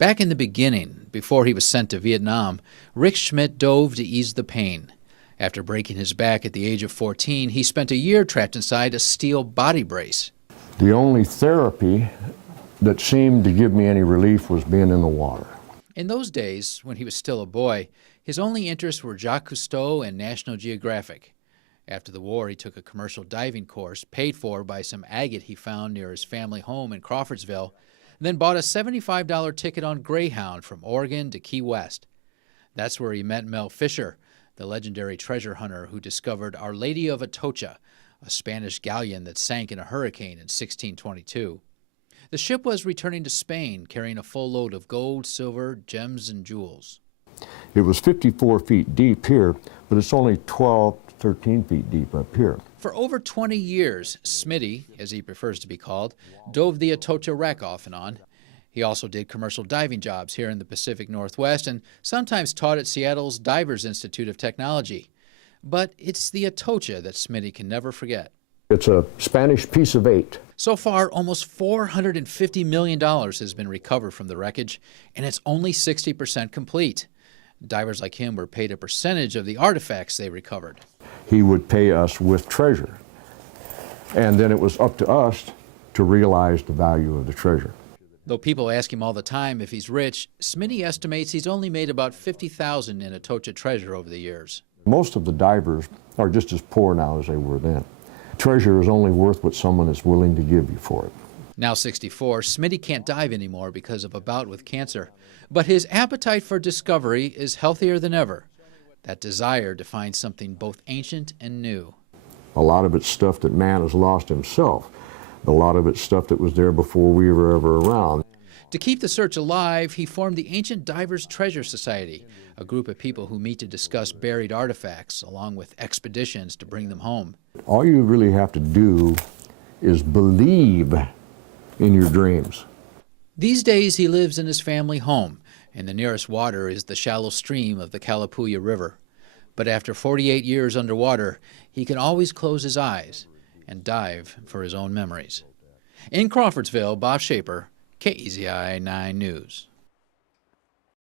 Back in the beginning, before he was sent to Vietnam, Rick Schmidt dove to ease the pain. After breaking his back at the age of 14, he spent a year trapped inside a steel body brace. The only therapy that seemed to give me any relief was being in the water. In those days, when he was still a boy, his only interests were Jacques Cousteau and National Geographic. After the war, he took a commercial diving course paid for by some agate he found near his family home in Crawfordsville, then bought a $75 ticket on Greyhound from Oregon to Key West. That's where he met Mel Fisher, the legendary treasure hunter who discovered Our Lady of Atocha, a Spanish galleon that sank in a hurricane in 1622. The ship was returning to Spain, carrying a full load of gold, silver, gems, and jewels. It was 54 feet deep here, but it's only 12, 13 feet deep up here. For over 20 years, Smitty, as he prefers to be called, dove the Atocha wreck off and on. He also did commercial diving jobs here in the Pacific Northwest and sometimes taught at Seattle's Divers Institute of Technology. But it's the Atocha that Smitty can never forget. It's a Spanish piece of 8. So far, almost $450 million has been recovered from the wreckage, and it's only 60% complete. Divers like him were paid a percentage of the artifacts they recovered. He would pay us with treasure, and then it was up to us to realize the value of the treasure. Though people ask him all the time if he's rich, Smitty estimates he's only made about $50,000 in Atocha treasure over the years. Most of the divers are just as poor now as they were then. Treasure is only worth what someone is willing to give you for it. Now 64, Smitty can't dive anymore because of a bout with cancer. But his appetite for discovery is healthier than ever. That desire to find something both ancient and new. A lot of it's stuff that man has lost himself. A lot of it's stuff that was there before we were ever around. To keep the search alive, he formed the Ancient Divers Treasure Society, a group of people who meet to discuss buried artifacts, along with expeditions to bring them home. All you really have to do is believe in your dreams. These days he lives in his family home, and the nearest water is the shallow stream of the Calapooya River. But after 48 years underwater, he can always close his eyes and dive for his own memories. In Crawfordsville, Bob Shaper, KEZI 9 News.